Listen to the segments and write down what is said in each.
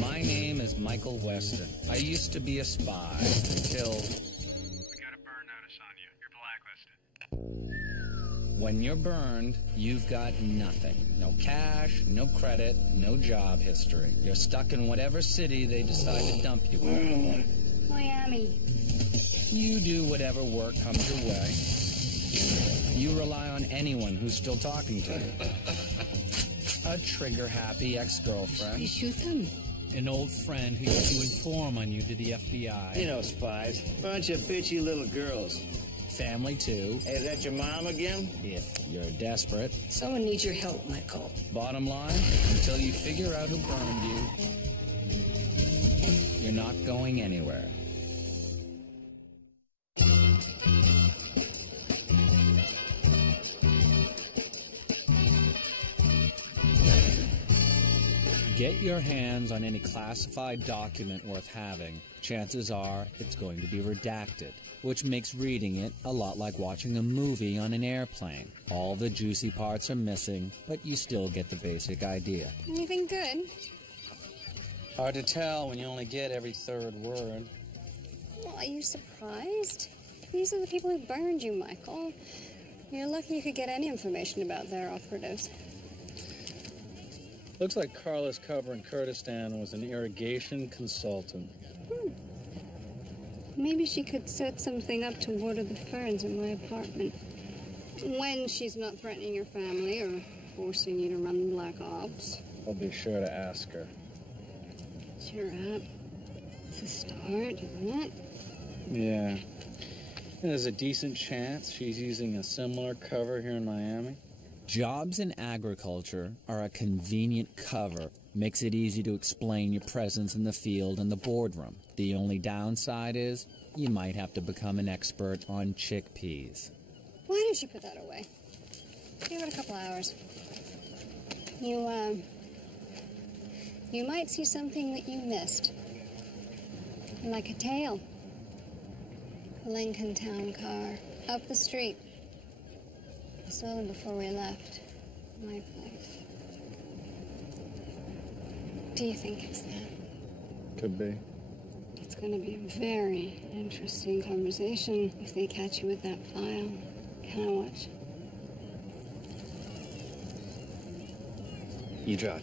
My name is Michael Weston. I used to be a spy until... We got a burn notice on you. You're blacklisted. When you're burned, you've got nothing. No cash, no credit, no job history. You're stuck in whatever city they decide to dump you in. Miami. You do whatever work comes your way. You rely on anyone who's still talking to you. A trigger-happy ex-girlfriend. You shoot them? An old friend who used to inform on you to the FBI. You know, spies. Bunch of bitchy little girls. Family, too. Hey, is that your mom again? If you're desperate. Someone needs your help, Michael. Bottom line, until you figure out who burned you, you're not going anywhere. Get your hands on any classified document worth having. Chances are it's going to be redacted, which makes reading it a lot like watching a movie on an airplane. All the juicy parts are missing, but you still get the basic idea. Anything good? Hard to tell when you only get every third word. Well, are you surprised? These are the people who burned you, Michael. You're lucky you could get any information about their operatives. Looks like Carla's cover in Kurdistan was an irrigation consultant. Maybe she could set something up to water the ferns in my apartment. When she's not threatening your family or forcing you to run black ops. I'll be sure to ask her. Cheer up. It's a start, isn't it? Yeah. There's a decent chance she's using a similar cover here in Miami. Jobs in agriculture are a convenient cover. Makes it easy to explain your presence in the field and the boardroom. The only downside is you might have to become an expert on chickpeas. Why did you put that away? Give it a couple hours. You might see something that you missed. Like a tail. A Lincoln Town car. Up the street. I saw them before we left my place. Do you think it's that? Could be. It's going to be a very interesting conversation if they catch you with that file. Can I watch? You drive.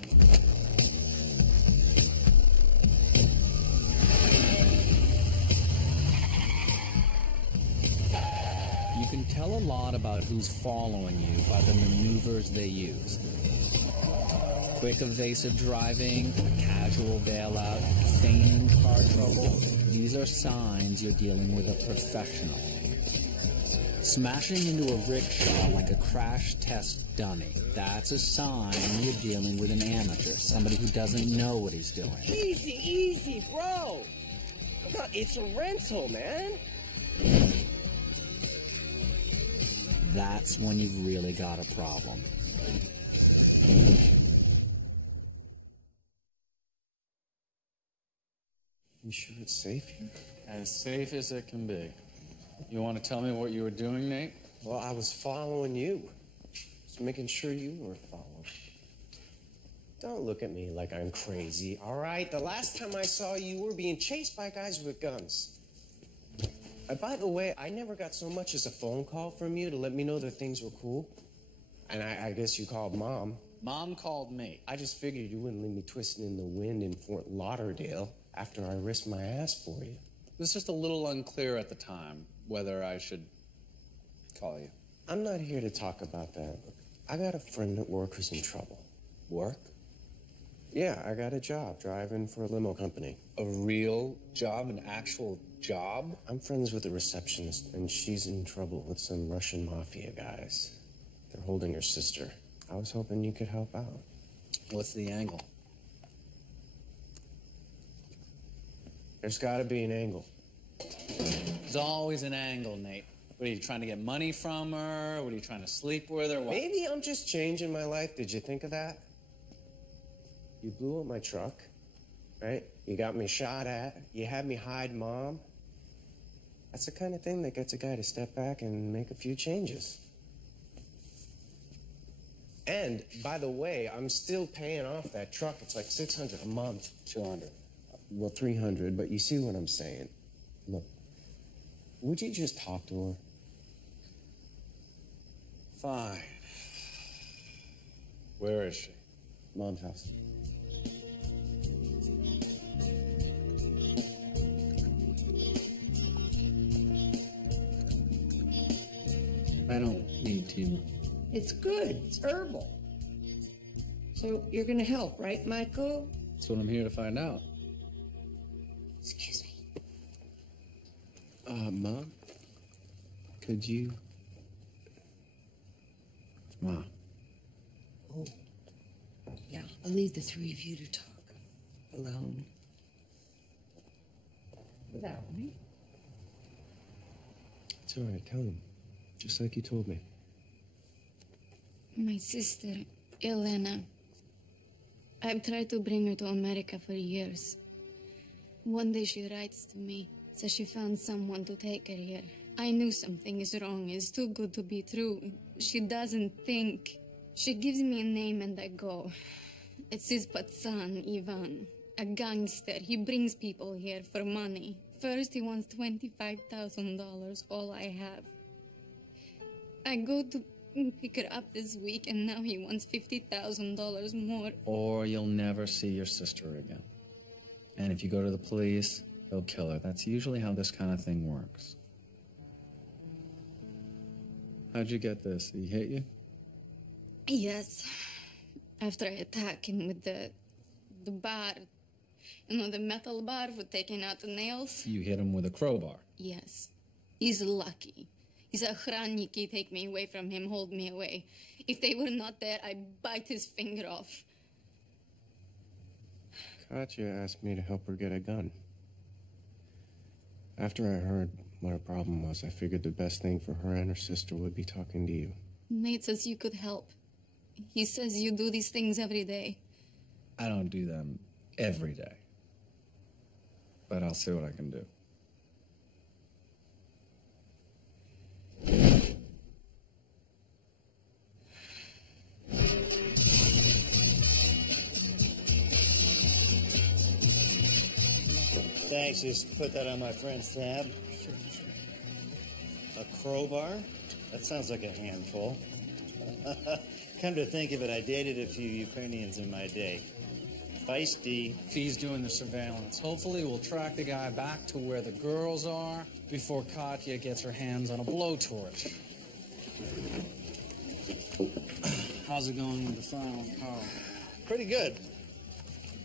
You can tell a lot about who's following you by the maneuvers they use. Quick evasive driving, a casual bailout, feigning car trouble. These are signs you're dealing with a professional. Smashing into a rickshaw like a crash test dummy. That's a sign you're dealing with an amateur, somebody who doesn't know what he's doing. Easy, easy, bro. Come on, it's a rental, man. That's when you've really got a problem. You sure it's safe here? As safe as it can be. You want to tell me what you were doing, Nate? Well, I was following you. Just making sure you were followed. Don't look at me like I'm crazy, all right? The last time I saw you, you were being chased by guys with guns. By the way, I never got so much as a phone call from you to let me know that things were cool. And I guess you called Mom. Mom called me. I just figured you wouldn't leave me twisting in the wind in Fort Lauderdale after I risked my ass for you. It was just a little unclear at the time whether I should call you. I'm not here to talk about that. I got a friend at work who's in trouble. Work? Yeah, I got a job driving for a limo company. A real job? An actual job? I'm friends with the receptionist, and she's in trouble with some Russian mafia guys. They're holding her sister. I was hoping you could help out. What's the angle? There's gotta be an angle. There's always an angle, Nate. What, are you trying to get money from her? What, are you trying to sleep with her? What? Maybe I'm just changing my life. Did you think of that? You blew up my truck, right? You got me shot at. You had me hide Mom. That's the kind of thing that gets a guy to step back and make a few changes. And, by the way, I'm still paying off that truck. It's like $600 a month. 200. Well, 300, but you see what I'm saying. Look, would you just talk to her? Fine. Where is she? Mom's house. I don't need to. It's good. It's herbal. So you're gonna help, right, Michael? That's what I'm here to find out. Excuse me. Mom? Could you... Mom. Oh. Yeah, I'll leave the three of you to talk. Alone. Without me. It's all right, tell him. Just like you told me. My sister, Elena. I've tried to bring her to America for years. One day she writes to me, says she found someone to take her here. I knew something is wrong. It's too good to be true. She doesn't think. She gives me a name and I go. It's his patsan, Ivan. A gangster. He brings people here for money. First he wants $25,000, all I have. I go to pick her up this week and now he wants $50,000 more. Or you'll never see your sister again. And if you go to the police, they'll kill her. That's usually how this kind of thing works. How'd you get this? Did he hit you? Yes. After I attack him with the bar, you know, the metal bar for taking out the nails? You hit him with a crowbar. Yes. He's lucky. He's a охранники, take me away from him, hold me away. If they were not there, I'd bite his finger off. Katya asked me to help her get a gun. After I heard what her problem was, I figured the best thing for her and her sister would be talking to you. Nate says you could help. He says you do these things every day. I don't do them every day. But I'll see what I can do. Thanks, just put that on my friend's tab. A crowbar? That sounds like a handful. Come to think of it, I dated a few Ukrainians in my day. Feisty. Fee's doing the surveillance. Hopefully we'll track the guy back to where the girls are before Katya gets her hands on a blowtorch. How's it going with the file on Carl? Pretty good.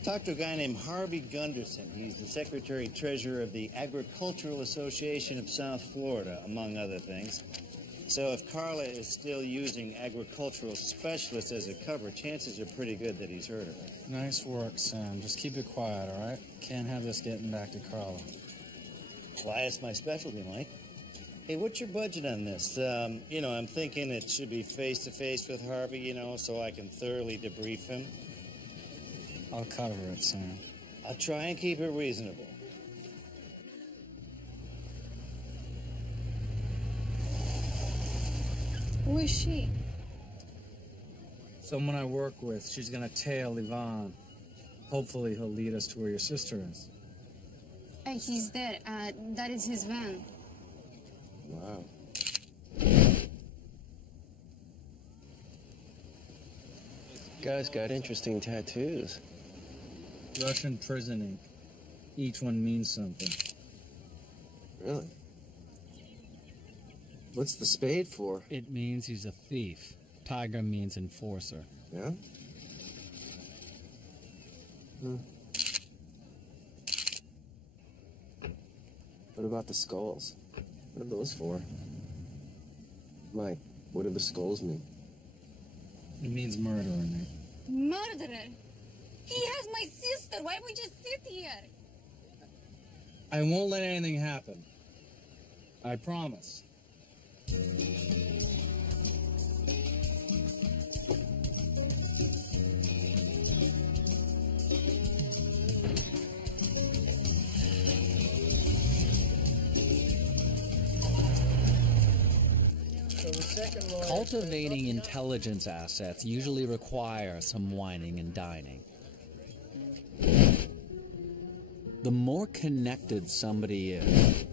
Talked to a guy named Harvey Gunderson. He's the secretary-treasurer of the Agricultural Association of South Florida, among other things. So if Carla is still using agricultural specialists as a cover, chances are pretty good that he's heard of her. Nice work, Sam. Just keep it quiet, all right? Can't have this getting back to Carla. Quiet's my specialty, Mike. Hey, what's your budget on this? You know, I'm thinking it should be face-to-face with Harvey, you know, so I can thoroughly debrief him. I'll cover it, Sam. I'll try and keep it reasonable. Who is she? Someone I work with. She's gonna tail Ivan. Hopefully he'll lead us to where your sister is. He's there. That is his van. Wow. Guy's got interesting tattoos. Russian prison ink. Each one means something. Really? What's the spade for? It means he's a thief. Tiger means enforcer. Yeah? What about the skulls? What are those for? Mike, what do the skulls mean? It means murderer, Nick. Murderer? He has my sister. Why we just sit here? I won't let anything happen. I promise. So what's Cultivating intelligence assets usually require some whining and dining. The more connected somebody is,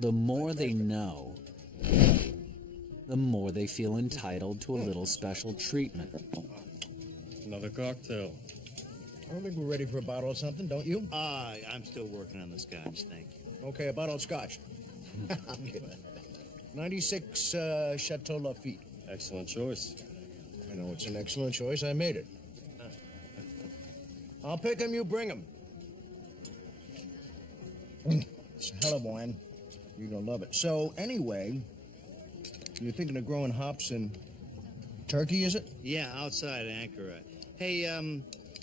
the more they know, the more they feel entitled to a little special treatment. Another cocktail. I think we're ready for a bottle of something, don't you? I'm still working on the scotch, thank you. Okay, a bottle of scotch. I'm kidding. 96 Chateau Lafite. Excellent choice. I know it's an excellent choice. I made it. I'll pick 'em, you bring 'em. It's a hell of wine. You're gonna love it. So, anyway, you're thinking of growing hops in Turkey, is it? Yeah, outside Ankara. Hey,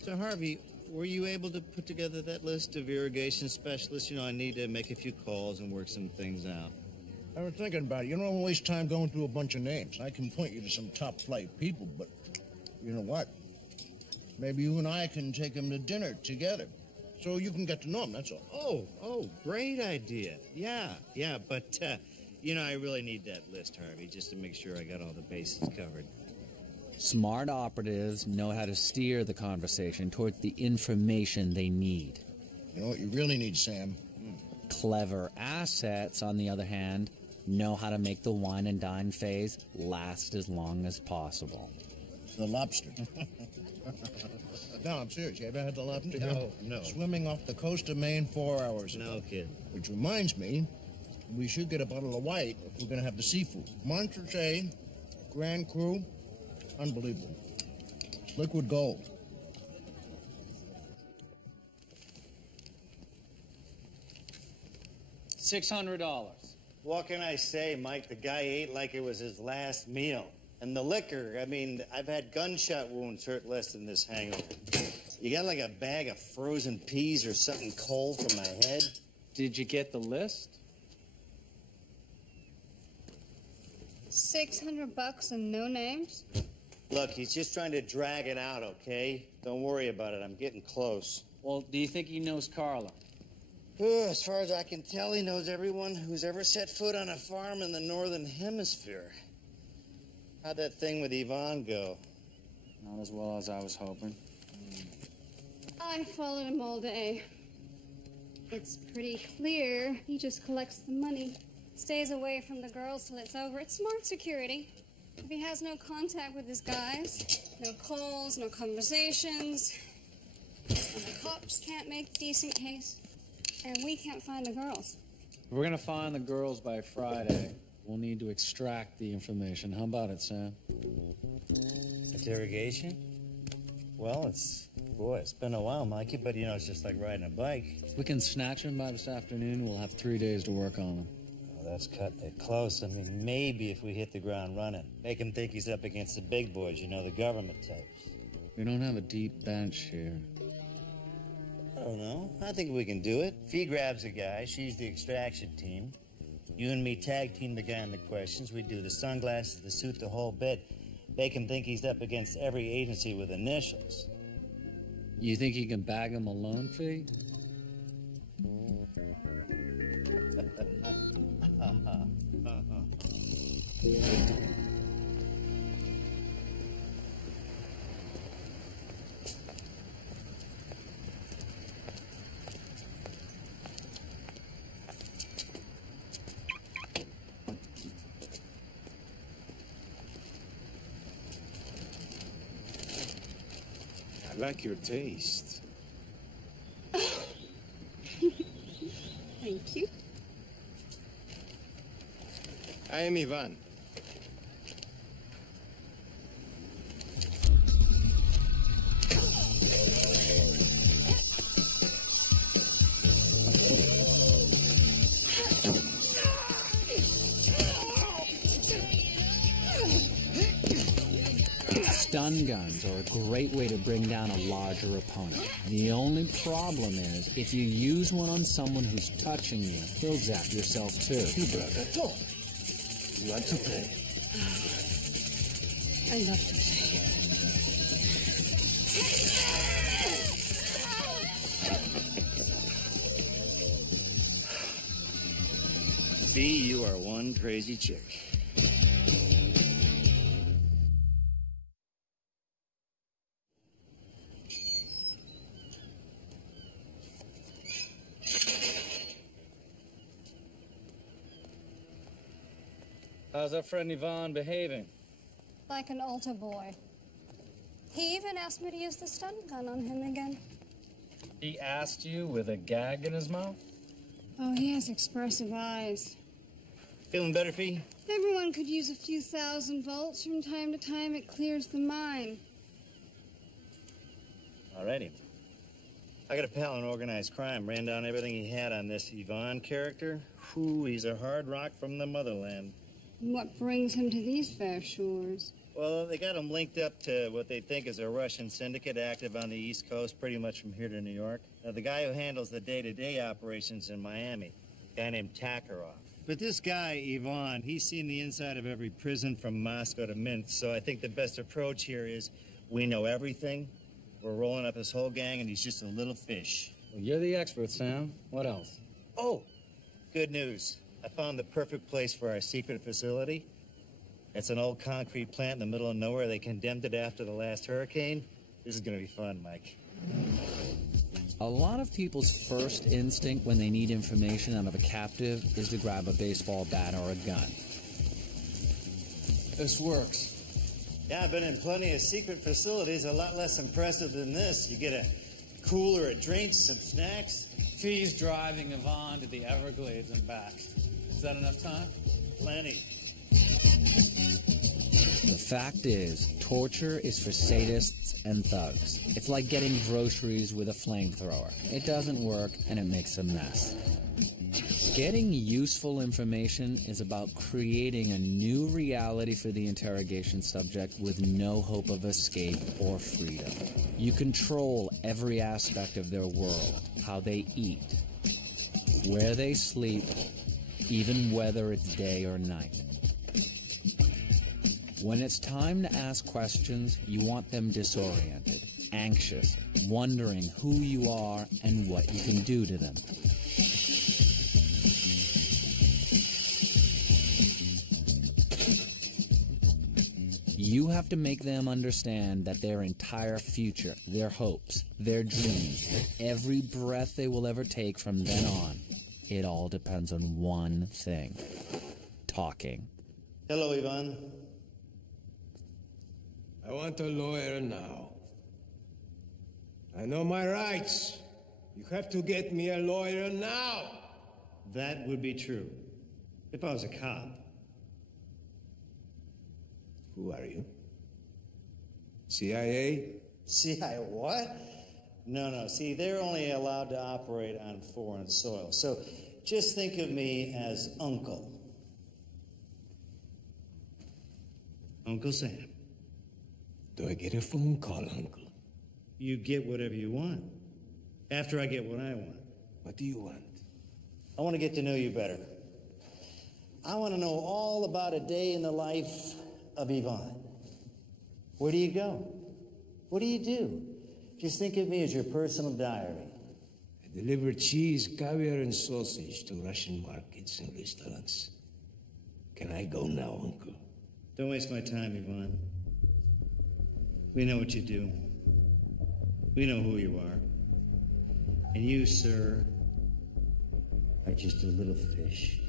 so Harvey, were you able to put together that list of irrigation specialists? You know, I need to make a few calls and work some things out. I was thinking about it. You don't want to waste time going through a bunch of names. I can point you to some top-flight people, but you know what? Maybe you and I can take them to dinner together, so you can get to know them, that's all. Oh, great idea. Yeah, but, you know, I really need that list, Harvey, just to make sure I got all the bases covered. Smart operatives know how to steer the conversation towards the information they need. You know what you really need, Sam? Clever assets, on the other hand, know how to make the wine and dine phase last as long as possible. It's the lobster. No, I'm serious. You ever had the lobster? No. Swimming off the coast of Maine 4 hours ago. No kid. Which reminds me, we should get a bottle of white if we're going to have the seafood. Monterey, Grand Cru, unbelievable. Liquid gold. $600. What can I say, Mike? The guy ate like it was his last meal. And the liquor, I mean, I've had gunshot wounds hurt less than this hangover. You got like a bag of frozen peas or something cold from my head? Did you get the list? $600 and no names? Look, he's just trying to drag it out, okay? Don't worry about it. I'm getting close. Well, do you think he knows Carla? As far as I can tell, he knows everyone who's ever set foot on a farm in the Northern Hemisphere. How'd that thing with Yvonne go? Not as well as I was hoping. I followed him all day. It's pretty clear he just collects the money, stays away from the girls till it's over. It's smart security. If he has no contact with his guys, no calls, no conversations, and the cops can't make a decent case, and we can't find the girls. If we're gonna find the girls by Friday, we'll need to extract the information. How about it, Sam? Interrogation? Well, it's been a while, Mikey, but you know, it's just like riding a bike. If we can snatch him by this afternoon, we'll have 3 days to work on him. Oh, that's cutting it close. I mean, maybe if we hit the ground running. Make him think he's up against the big boys, you know, the government types. We don't have a deep bench here. I don't know. I think we can do it. Fee grabs a guy. She's the extraction team. You and me tag team the guy in the questions. We do the sunglasses, the suit, the whole bit. Make him think he's up against every agency with initials. You think you can bag him a loan fee? I like your taste. Thank you. I am Ivan. Stun guns are a great way to bring down a larger opponent. The only problem is, if you use one on someone who's touching you, he'll zap yourself too. Hey, brother, talk. You want to play? I love to play. Fee, you are one crazy chick. How's our friend Yvonne behaving? Like an altar boy. He even asked me to use the stun gun on him again. He asked you with a gag in his mouth? Oh, he has expressive eyes. Feeling better, Fee? Everyone could use a few thousand volts. From time to time, it clears the mind. Alrighty. I got a pal in organized crime. Ran down everything he had on this Yvonne character. Whew, he's a hard rock from the motherland. What brings him to these fair shores? Well, they got him linked up to what they think is a Russian syndicate active on the East Coast, pretty much from here to New York. Now, the guy who handles the day-to-day operations in Miami, a guy named Takarov. But this guy, Yvonne, he's seen the inside of every prison from Moscow to Minsk, so I think the best approach here is we know everything, we're rolling up his whole gang, and he's just a little fish. Well, you're the expert, Sam. What else? Oh, good news. I found the perfect place for our secret facility. It's an old concrete plant in the middle of nowhere. They condemned it after the last hurricane. This is going to be fun, Mike. A lot of people's first instinct when they need information out of a captive is to grab a baseball bat or a gun. This works. Yeah, I've been in plenty of secret facilities, a lot less impressive than this. You get a cooler, a drink, some snacks. Fee's driving Yvonne to the Everglades and back. Is that enough time? Plenty. The fact is, torture is for sadists and thugs. It's like getting groceries with a flamethrower. It doesn't work, and it makes a mess. Getting useful information is about creating a new reality for the interrogation subject with no hope of escape or freedom. You control every aspect of their world, how they eat, where they sleep, even whether it's day or night. When it's time to ask questions, you want them disoriented, anxious, wondering who you are and what you can do to them. You have to make them understand that their entire future, their hopes, their dreams, every breath they will ever take from then on, it all depends on one thing: talking. Hello, Yvonne. I want a lawyer now. I know my rights. You have to get me a lawyer now. That would be true. If I was a cop. Who are you? CIA? CIA what? No. See, they're only allowed to operate on foreign soil. So just think of me as Uncle. Uncle Sam. Do I get a phone call, Uncle? You get whatever you want. After I get what I want. What do you want? I want to get to know you better. I want to know all about a day in the life of Yvonne. Where do you go? What do you do? Just think of me as your personal diary. I deliver cheese, caviar, and sausage to Russian markets and restaurants. Can I go now, Uncle? Don't waste my time, Yvonne. We know what you do. We know who you are. And you, sir, are just a little fish.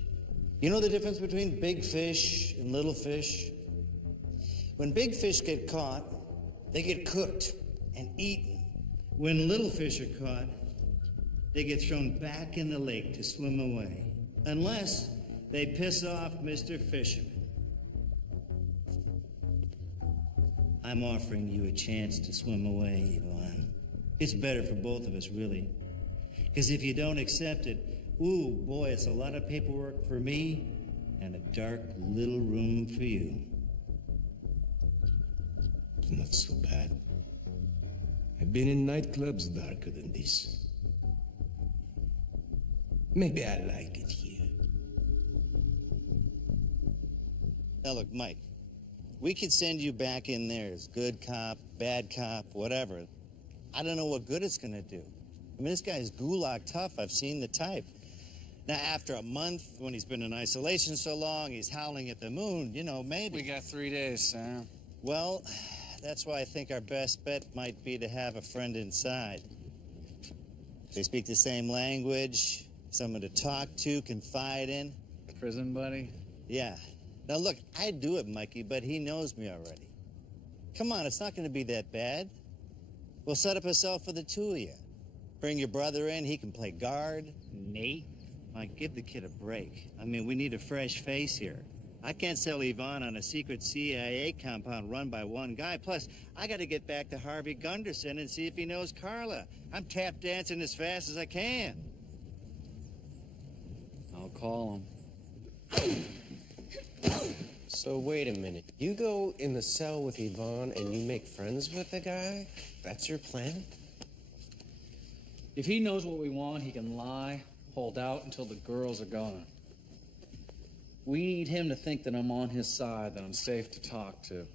You know the difference between big fish and little fish? When big fish get caught, they get cooked and eaten. When little fish are caught, they get thrown back in the lake to swim away. Unless they piss off Mr. Fisherman. I'm offering you a chance to swim away, Yvonne. It's better for both of us, really. Because if you don't accept it, ooh, boy, it's a lot of paperwork for me and a dark little room for you. It's not so bad. I've been in nightclubs darker than this. Maybe I like it here. Now look, Mike, we could send you back in there as good cop, bad cop, whatever. I don't know what good it's gonna do. I mean, this guy's gulag tough. I've seen the type. Now, after a month, when he's been in isolation so long, he's howling at the moon, you know, maybe. We got 3 days, Sam. Well, that's why I think our best bet might be to have a friend inside. They speak the same language, someone to talk to, confide in. Prison buddy? Yeah. Now, look, I'd do it, Mikey, but he knows me already. Come on, it's not going to be that bad. We'll set up a cell for the two of you. Bring your brother in, he can play guard. Nate? Mike, give the kid a break. I mean, we need a fresh face here. I can't sell Yvonne on a secret CIA compound run by one guy. Plus, I got to get back to Harvey Gunderson and see if he knows Carla. I'm tap dancing as fast as I can. I'll call him. So wait a minute. You go in the cell with Yvonne and you make friends with the guy? That's your plan? If he knows what we want, he can lie, hold out until the girls are gone. We need him to think that I'm on his side, that I'm safe to talk to.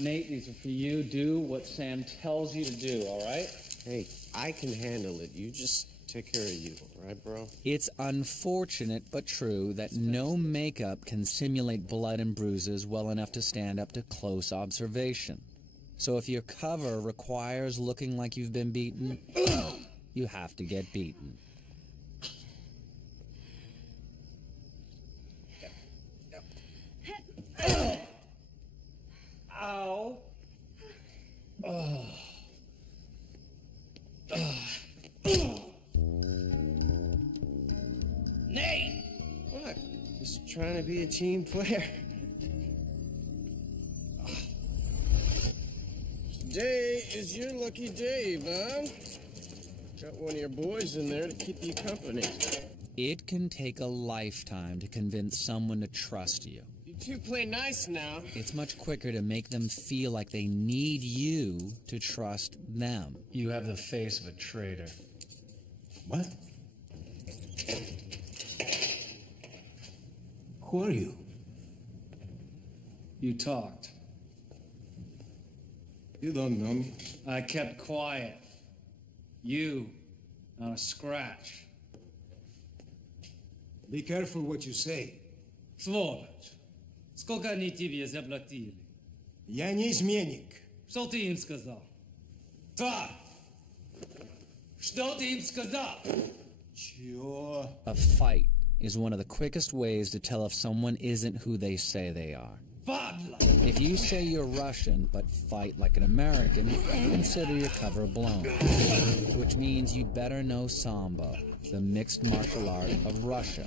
Nate, these are for you. Do what Sam tells you to do, all right? Hey, I can handle it. You just take care of you, all right, bro? It's unfortunate but true that no makeup can simulate blood and bruises well enough to stand up to close observation. So if your cover requires looking like you've been beaten, you have to get beaten. Ow. Nate! What? Just trying to be a team player. Today is your lucky day, Yvonne. Got one of your boys in there to keep you company. It can take a lifetime to convince someone to trust you. You two play nice now. It's much quicker to make them feel like they need you to trust them. You have the face of a traitor. What? Who are you? You talked. You don't know me. I kept quiet. You, not a scratch. Be careful what you say. Сволочь! Сколько они тебе заплатили? Я не изменник. Что ты им сказал? Так! Что ты им сказал? Чего? A fight is one of the quickest ways to tell if someone isn't who they say they are. If you say you're Russian but fight like an American, consider your cover blown. Which means you better know Sambo, the mixed martial art of Russia.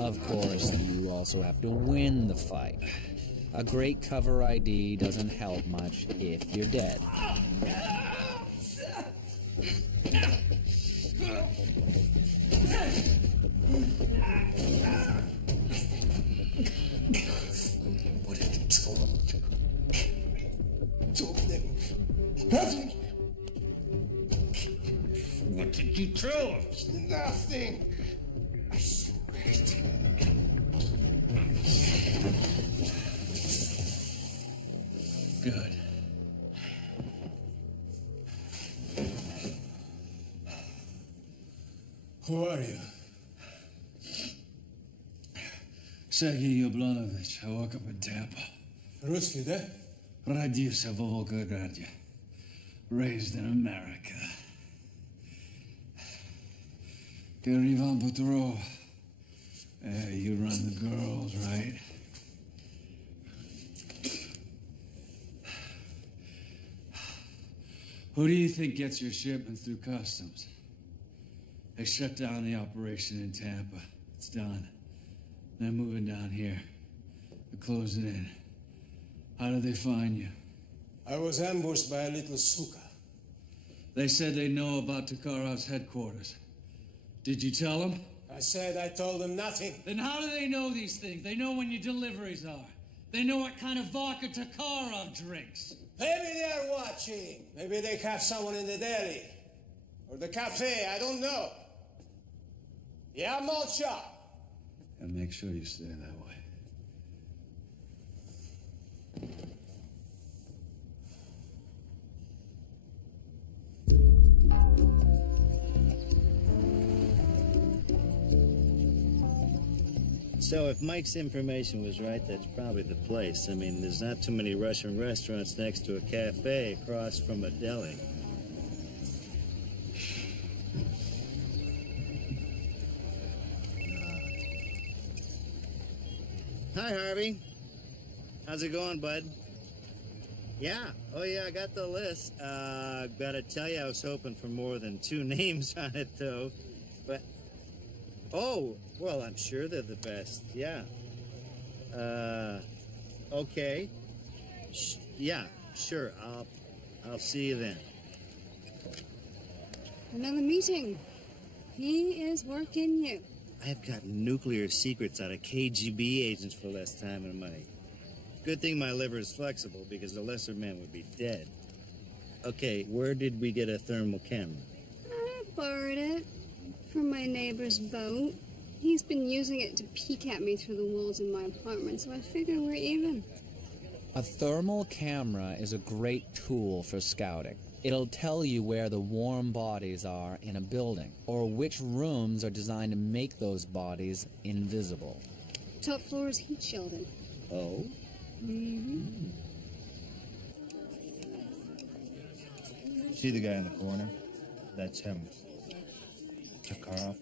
Of course, you also have to win the fight. A great cover ID doesn't help much if you're dead. What did you tell them? Told them nothing. What did you tell him? Nothing. I swear it. Good. Who are you? Sergei Yablonovich. I woke up in Tampa. Русский, да? Родился в Волгограде. Raised in America. You're Ivan Petrov. You run the girls, right? Who do you think gets your shipment through customs? They shut down the operation in Tampa. It's done. They're moving down here. They're closing in. How did they find you? I was ambushed by a little suka. They said they know about Takarov's headquarters. Did you tell them? I said I told them nothing. Then how do they know these things? They know when your deliveries are. They know what kind of vodka Takarov drinks. Maybe they're watching. Maybe they have someone in the deli. Or the cafe, I don't know. Yeah, молча. And make sure you stay that way. So if Mike's information was right, that's probably the place. I mean, there's not too many Russian restaurants next to a cafe across from a deli. Hi, Harvey. How's it going, bud? Yeah. Oh, yeah, I got the list. Gotta tell you, I was hoping for more than 2 names on it, though. But, oh, well, I'm sure they're the best. Yeah. Okay. Yeah, sure. I'll see you then. Another meeting. He is working you. I have gotten nuclear secrets out of KGB agents for less time and money. Good thing my liver is flexible, because the lesser man would be dead. Okay, where did we get a thermal camera? I borrowed it from my neighbor's boat. He's been using it to peek at me through the walls in my apartment, so I figure we're even. A thermal camera is a great tool for scouting. It'll tell you where the warm bodies are in a building, or which rooms are designed to make those bodies invisible. Top floor is heat shielded. Oh? Mm-hmm. See the guy in the corner? That's him. Took car off.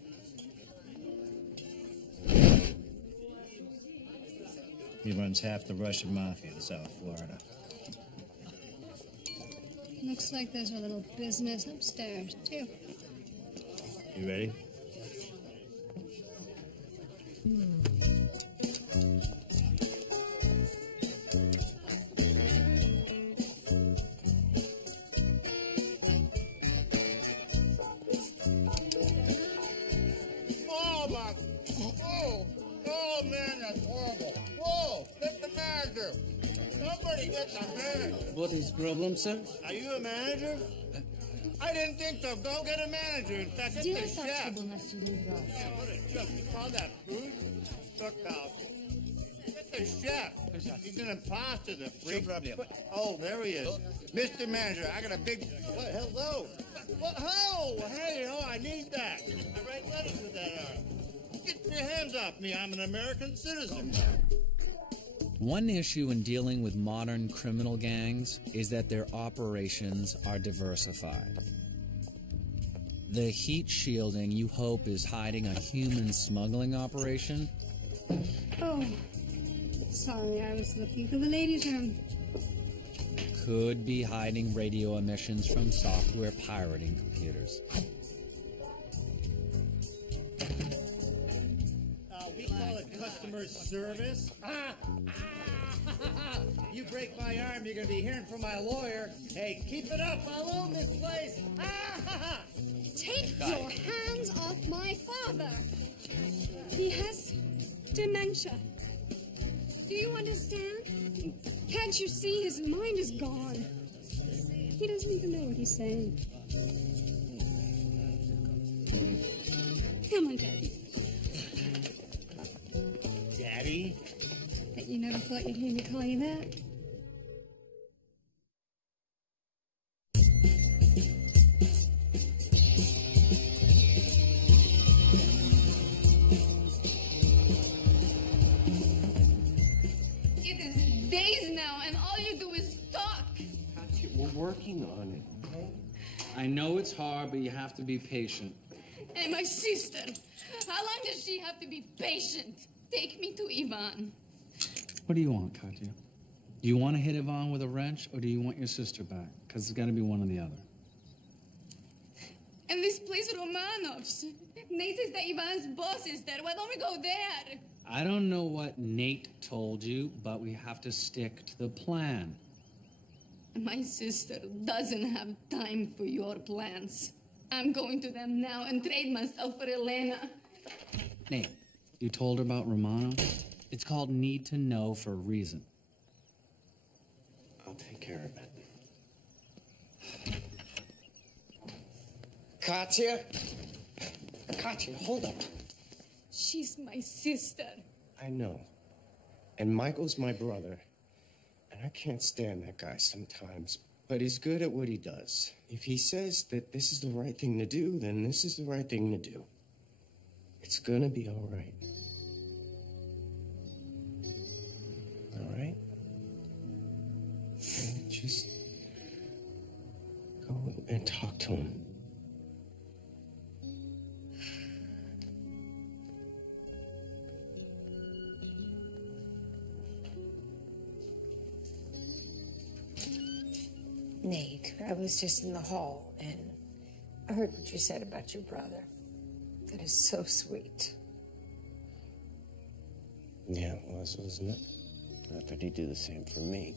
He runs half the Russian mafia in South Florida. Looks like there's a little business upstairs, too. You ready? Oh, my... Oh, man, that's horrible. Whoa, get the manager. Somebody get the manager. What is problem, sir? Are you a manager? I didn't think so. Go get a manager. In fact, get the chef. Yeah, what a chef. You call that food? Stuck out. Get the chef. He's an imposter, the freak. Oh, there he is. Mr. Manager, I got a big... What? Hello. What? Oh, hey, oh, I need that. I write letters with that arm. Get your hands off me. I'm an American citizen. One issue in dealing with modern criminal gangs is that their operations are diversified. The heat shielding you hope is hiding a human smuggling operation? Oh, sorry, I was looking for the ladies' room. Could be hiding radio emissions from software pirating computers. We call it customer service. You break my arm, you're going to be hearing from my lawyer. Hey, keep it up. I'll own this place. Take your hands off my father. He has dementia. Do you understand? Can't you see his mind is gone? He doesn't even know what he's saying. Come on, Daddy. Daddy? Bet you never thought you'd hear me call you that. It is days now, and all you do is talk. Katya, we're working on it, okay? I know it's hard, but you have to be patient. And my sister, how long does she have to be patient? Take me to Ivan. What do you want, Katya? Do you want to hit Ivan with a wrench, or do you want your sister back? Because it's got to be one or the other. And this place, Romanovs. Nate says that Ivan's boss is there. Why don't we go there? I don't know what Nate told you, but we have to stick to the plan. My sister doesn't have time for your plans. I'm going to them now and trade myself for Elena. Nate, you told her about Romano? It's called need to know for a reason. I'll take care of it. Katya? Katya, hold up. She's my sister. I know. And Michael's my brother. And I can't stand that guy sometimes. But he's good at what he does. If he says that this is the right thing to do, then this is the right thing to do. It's gonna be all right. All right? And just go and talk to him. Nate, I was just in the hall, and I heard what you said about your brother. That is so sweet. Yeah, it was, wasn't it? I thought he'd do the same for me.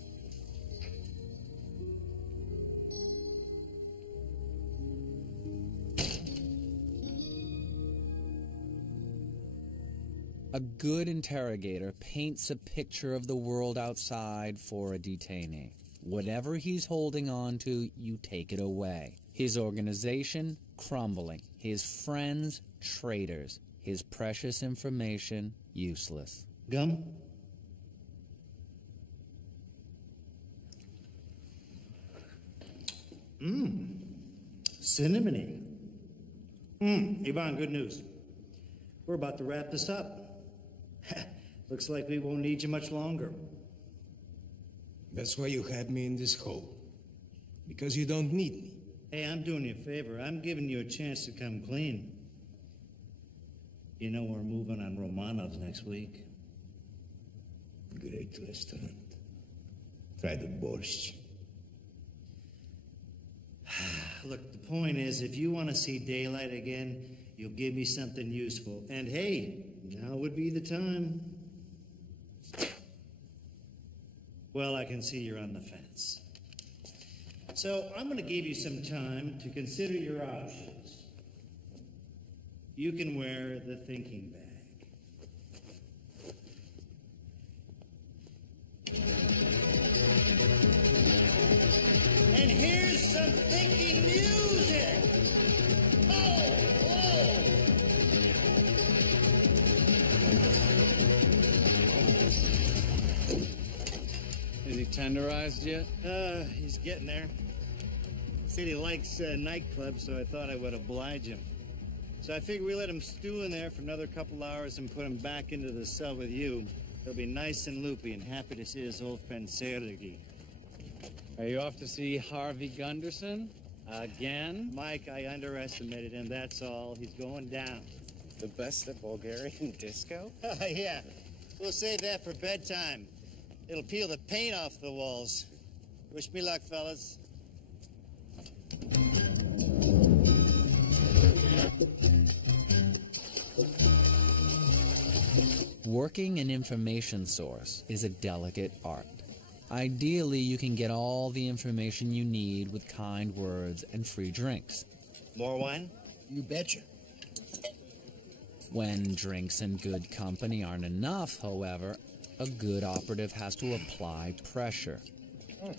A good interrogator paints a picture of the world outside for a detainee. Whatever he's holding on to, you take it away. His organization, crumbling. His friends, traitors. His precious information, useless. Gum? Cinnamony. Ivan, good news. We're about to wrap this up. Looks like we won't need you much longer. That's why you had me in this hole. Because you don't need me. Hey, I'm doing you a favor. I'm giving you a chance to come clean. You know we're moving on Romanov's next week. Great restaurant. Try the borscht. Look, the point is, if you want to see daylight again, you'll give me something useful. And hey, now would be the time. Well, I can see you're on the fence. So I'm going to give you some time to consider your options. You can wear the thinking bag. And here's some thinking music! Oh! Is he tenderized yet? He's getting there. Said he likes nightclubs, so I thought I would oblige him. So I figured we let him stew in there for another couple hours and put him back into the cell with you. He'll be nice and loopy and happy to see his old friend Sergei. Are you off to see Harvey Gunderson? Again? Mike, I underestimated him, that's all. He's going down. The best at Bulgarian disco? Yeah. We'll save that for bedtime. It'll peel the paint off the walls. Wish me luck, fellas. Working an information source is a delicate art. Ideally, you can get all the information you need with kind words and free drinks. More wine? You betcha. When drinks and good company aren't enough, however, a good operative has to apply pressure.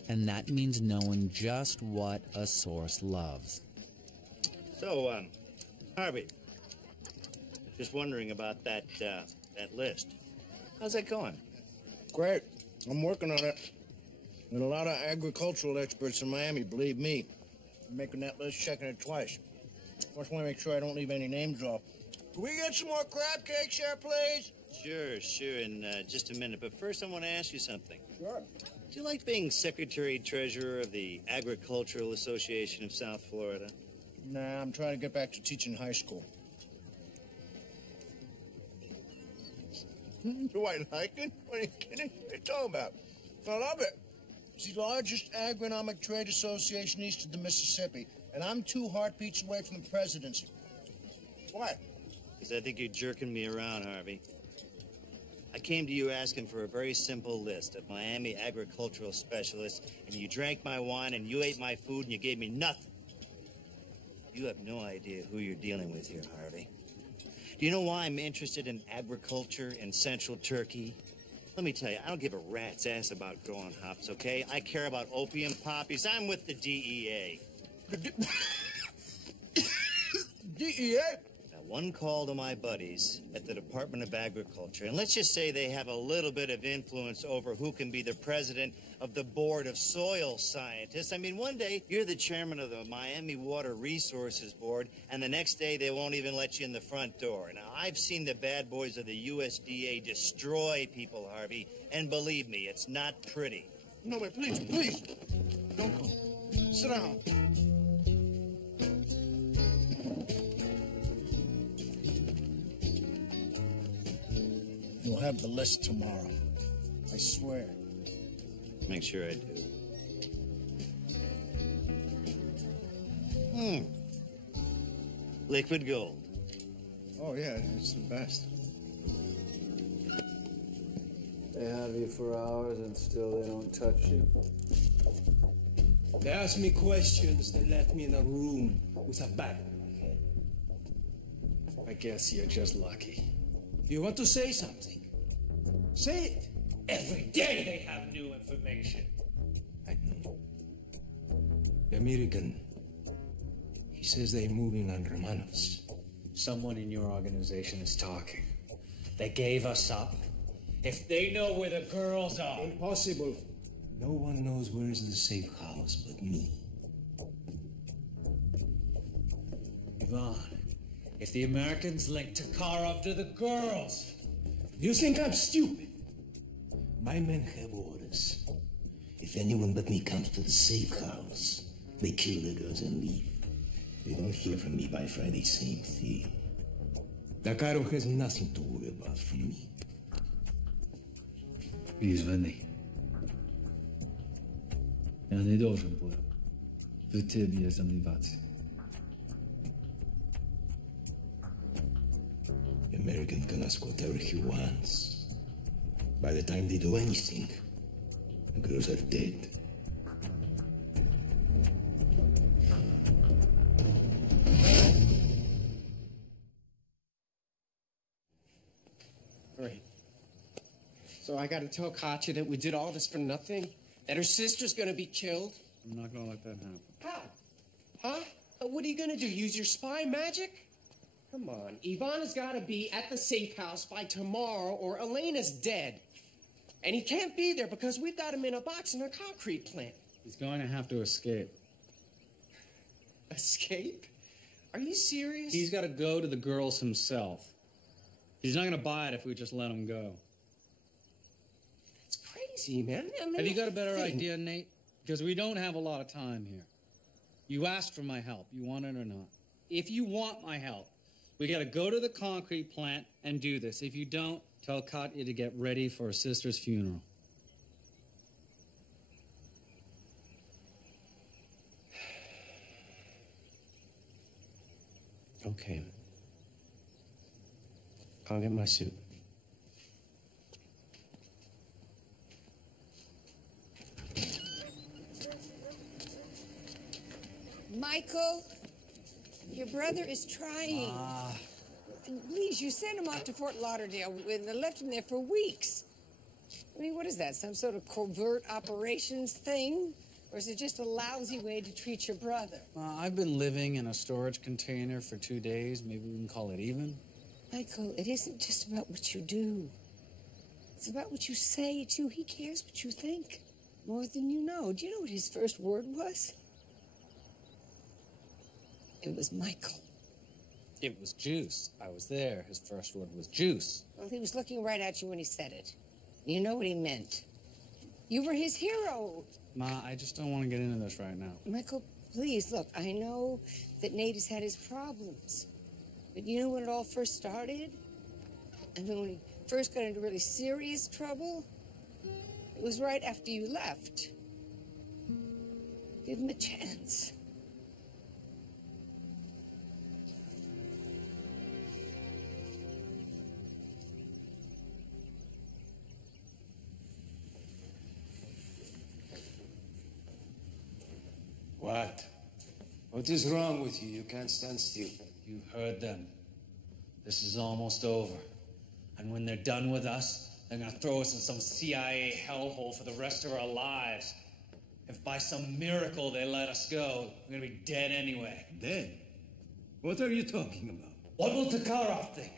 And that means knowing just what a source loves. So, Harvey, just wondering about that list. How's that going? Great. I'm working on it. And a lot of agricultural experts in Miami, believe me. I'm making that list, checking it twice. Just want to make sure I don't leave any names off. Can we get some more crab cakes here, please? Sure, in just a minute. But first I want to ask you something. Sure. Do you like being Secretary-Treasurer of the Agricultural Association of South Florida? Nah, I'm trying to get back to teaching high school. Do I like it? What are you kidding? What are you talking about? I love it. It's the largest agronomic trade association east of the Mississippi, and I'm 2 heartbeats away from the presidency. Why? Because I think you're jerking me around, Harvey. I came to you asking for a very simple list of Miami agricultural specialists, and you drank my wine, and you ate my food, and you gave me nothing. You have no idea who you're dealing with here, Harvey. Do you know why I'm interested in agriculture in central Turkey? Let me tell you, I don't give a rat's ass about growing hops, okay? I care about opium poppies. I'm with the DEA. DEA? Now, one call to my buddies at the Department of Agriculture, and let's just say they have a little bit of influence over who can be the president of the Board of Soil Scientists. I mean, one day you're the chairman of the Miami Water Resources Board, and the next day they won't even let you in the front door. Now, I've seen the bad boys of the USDA destroy people, Harvey, and believe me, it's not pretty. No, wait, please. Don't go. Sit down. You'll have the list tomorrow. I swear. Make sure I do. Liquid gold. Oh, yeah, it's the best. They have you for hours and still they don't touch you. They asked me questions. They left me in a room with a bag on my head. I guess you're just lucky. You want to say something? Say it. Every day they have new information. I know. The American. He says they're moving on Romanovs. Someone in your organization is talking. They gave us up. If they know where the girls are... Impossible. No one knows where's the safe house but me. Ivan, if the Americans link Tokarov to the girls... You think I'm stupid? My men have orders. If anyone but me comes to the safe house, they kill the girls and leave. They don't hear from me by Friday, same thing. Tokarov has nothing to worry about from me. Извини. Я не должен был в тебе сомневаться. The American can ask whatever he wants. By the time they do anything, the girls are dead. Great. So I gotta tell Katya that we did all this for nothing? That her sister's gonna be killed? I'm not gonna let that happen. How? Huh? What are you gonna do? Use your spy magic? Come on. Ivana's gotta be at the safe house by tomorrow or Elena's dead. And he can't be there because we've got him in a box in a concrete plant. He's going to have to escape. Escape? Are you serious? He's got to go to the girls himself. He's not going to buy it if we just let him go. It's crazy, man. I mean, Have you got a better idea, Nate? Because we don't have a lot of time here. You asked for my help. You want it or not? If you want my help, we got to go to the concrete plant and do this. If you don't, tell Katya to get ready for her sister's funeral. Okay. I'll get my suit. Michael, your brother is trying. Please, you sent him off to Fort Lauderdale and left him there for weeks. I mean, what is that? Some sort of covert operations thing? Or is it just a lousy way to treat your brother? I've been living in a storage container for 2 days. Maybe we can call it even. Michael, it isn't just about what you do. It's about what you say, too. He cares what you think more than you know. Do you know what his first word was? It was Michael. It was juice. I was there. His first word was juice. Well, he was looking right at you when he said it. You know what he meant. You were his hero. Ma, I just don't want to get into this right now. Michael, please, look, I know that Nate has had his problems. But you know when it all first started? I mean, when he first got into really serious trouble? It was right after you left. Give him a chance. What? What is wrong with you? You can't stand still. You heard them. This is almost over. And when they're done with us, they're gonna throw us in some CIA hellhole for the rest of our lives. If by some miracle they let us go, we're gonna be dead anyway. Dead? What are you talking about? What will Tokarov think?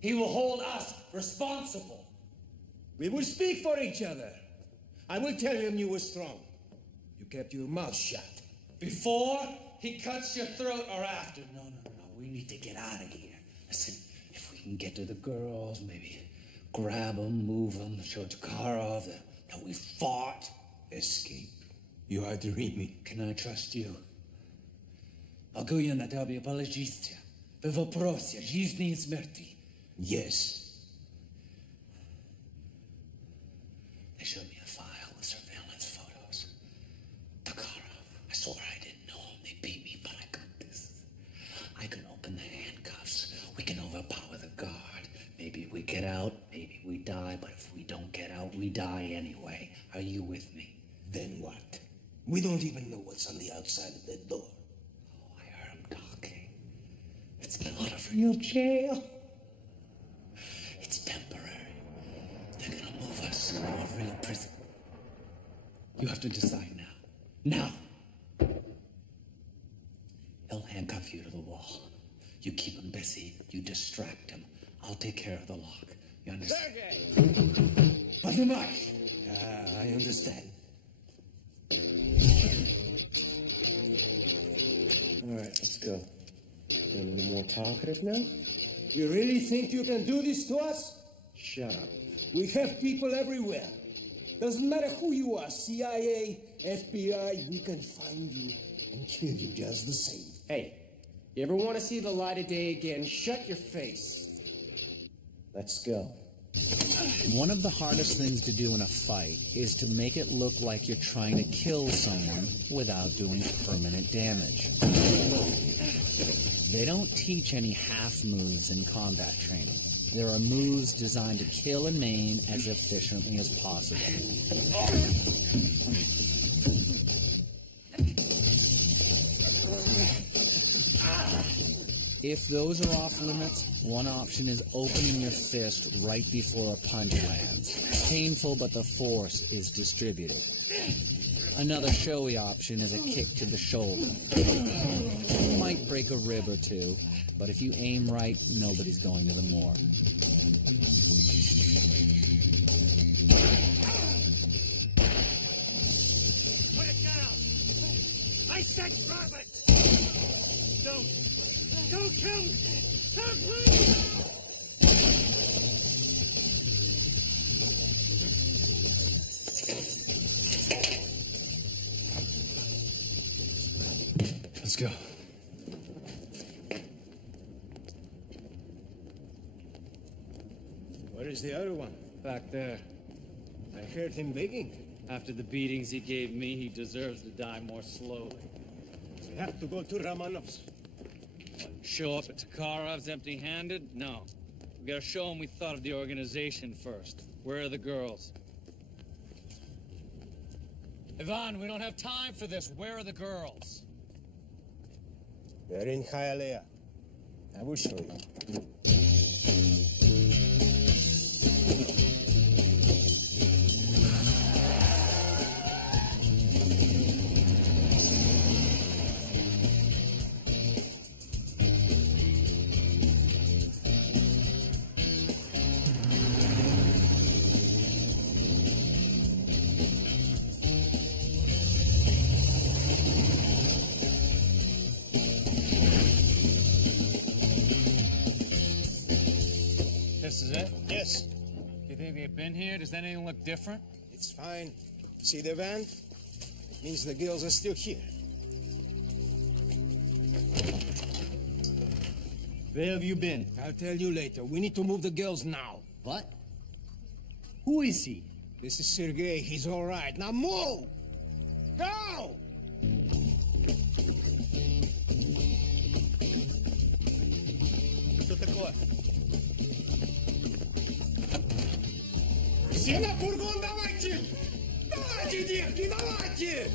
He will hold us responsible. We will speak for each other. I will tell him you were strong. You kept your mouth shut. Before he cuts your throat or after? No. We need to get out of here. Listen, if we can get to the girls, maybe grab them, move them, show Tokarov that we fought. Escape. You are dreaming. Can I trust you? Могу на тебе положиться в вопросе жизни и смерти? Yes. They showed me a file with surveillance photos. Tokarov. I swore I didn't know him. They beat die anyway. Are you with me? Then what? We don't even know what's on the outside of that door. Oh, I heard him talking. It's not a real jail. It's temporary. They're gonna move us to a real prison. You have to decide now. Now! He'll handcuff you to the wall. You keep him busy. You distract him. I'll take care of the lock. You understand? Поднимай! I understand. All right, let's go. Get a little more talkative now? You really think you can do this to us? Shut up. We have people everywhere. Doesn't matter who you are, CIA, FBI, we can find you and kill you just the same. Hey, you ever want to see the light of day again, shut your face. Let's go. One of the hardest things to do in a fight is to make it look like you're trying to kill someone without doing permanent damage. They don't teach any half moves in combat training. There are moves designed to kill and maim as efficiently as possible. If those are off limits, one option is opening your fist right before a punch lands. Painful, but the force is distributed. Another showy option is a kick to the shoulder. Might break a rib or two, but if you aim right, nobody's going to the morgue. Put it down! I said drop it! Don't kill me! Stop, please! Let's go. Where is the other one? Back there. I heard him begging. After the beatings he gave me, he deserves to die more slowly. We have to go to Romanov's. Show up at Takarov's empty-handed? No. We gotta show him we thought of the organization first. Where are the girls? Ivan, we don't have time for this. Where are the girls? They're in Hialeah. I will show you. This is it? Yes. You think they've been here? Does anything look different? It's fine. See the van? It means the girls are still here. Where have you been? I'll tell you later. We need to move the girls now. What? Who is he? This is Sergei. He's all right. Now move! Go! Что такое? Все на фургон, давайте! Давайте, девки, давайте!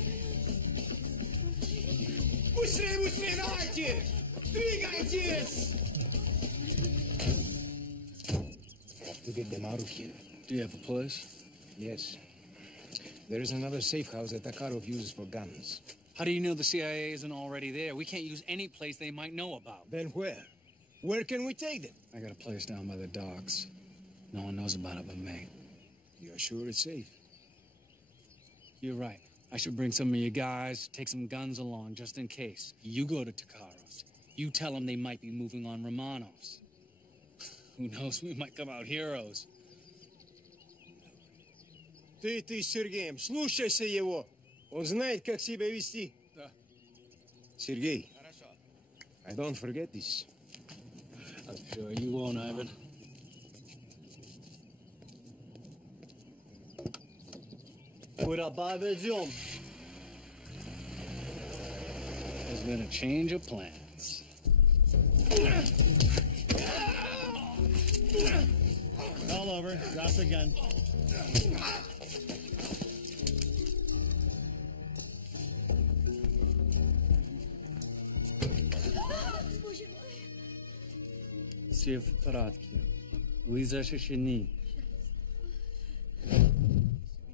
Быстрее, быстрее, давайте! Двигайтесь! I have to get them out of here. Do you have a place? Yes. There is another safe house that Takarov uses for guns. How do you know the CIA isn't already there? We can't use any place they might know about. Then where? Where can we take them? I got a place down by the docks. No one knows about it but me. You're sure it's safe? You're right. I should bring some of you guys, take some guns along, just in case. You go to Takarov's. You tell them they might be moving on Romanov's. Who knows, we might come out heroes. Ты с Сергеем, слушайся его. Он знает, как себя вести. Да. Сергей, I don't forget this. I'm sure you won't, Ivan. Куда повезем? There's been a change of plans. All over. Drop the gun. Все в порядке. Вы защищены.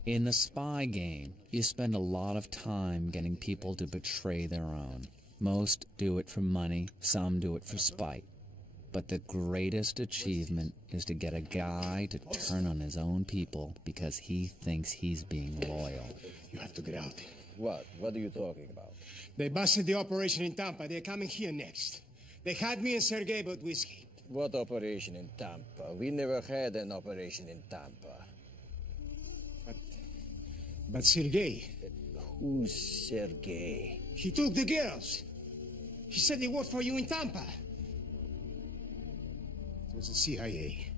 In the spy game, you spend a lot of time getting people to betray their own. Most do it for money, some do it for spite. But the greatest achievement is to get a guy to turn on his own people because he thinks he's being loyal. You have to get out. What? What are you talking about? They busted the operation in Tampa. They're coming here next. They had me and Sergei but whiskey. What operation in Tampa? We never had an operation in Tampa. But Sergei... Who's Sergei? He took the girls. He said he worked for you in Tampa. It was the CIA.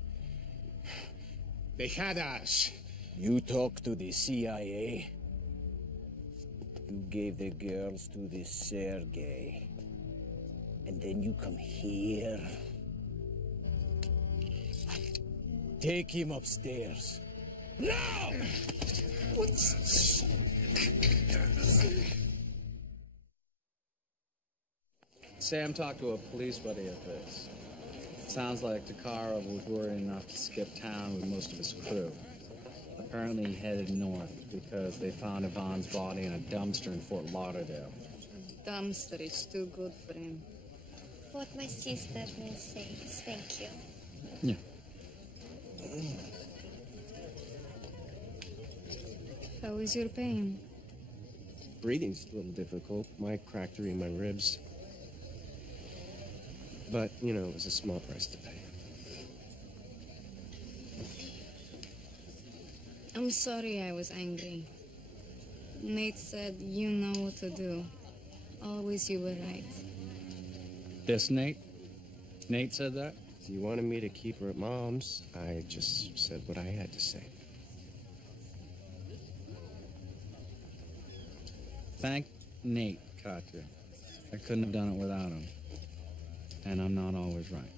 They had us. You talked to the CIA? You gave the girls to this Sergei. And then you come here? Take him upstairs. Now! What's... Sam talked to a police buddy of his. Sounds like Takara was worried enough to skip town with most of his crew. Apparently he headed north because they found Yvonne's body in a dumpster in Fort Lauderdale. A dumpster is too good for him. What my sister will say is thank you. Yeah. How is your pain? Breathing's a little difficult. My cracked 3 of my ribs. But, you know, it was a small price to pay. I'm sorry I was angry. Nate said you know what to do. Always you were right. This Nate? Nate said that? If you wanted me to keep her at Mom's, I just said what I had to say. Thank Nate, Katya. I couldn't have done it without him. And I'm not always right.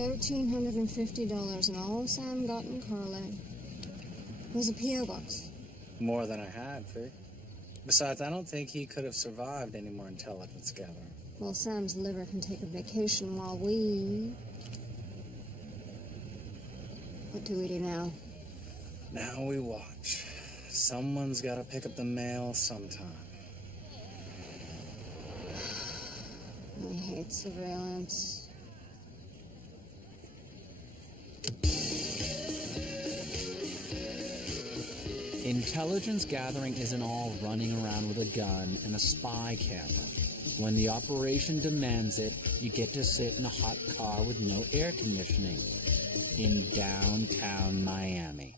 $1,350, and all Sam got in Carlisle was a P.O. box. More than I had, Vic. Besides, I don't think he could have survived any more intelligence gathering. Well, Sam's liver can take a vacation while we... What do we do now? Now we watch. Someone's got to pick up the mail sometime. I hate surveillance. Intelligence gathering isn't all running around with a gun and a spy camera. When the operation demands it, you get to sit in a hot car with no air conditioning in downtown Miami.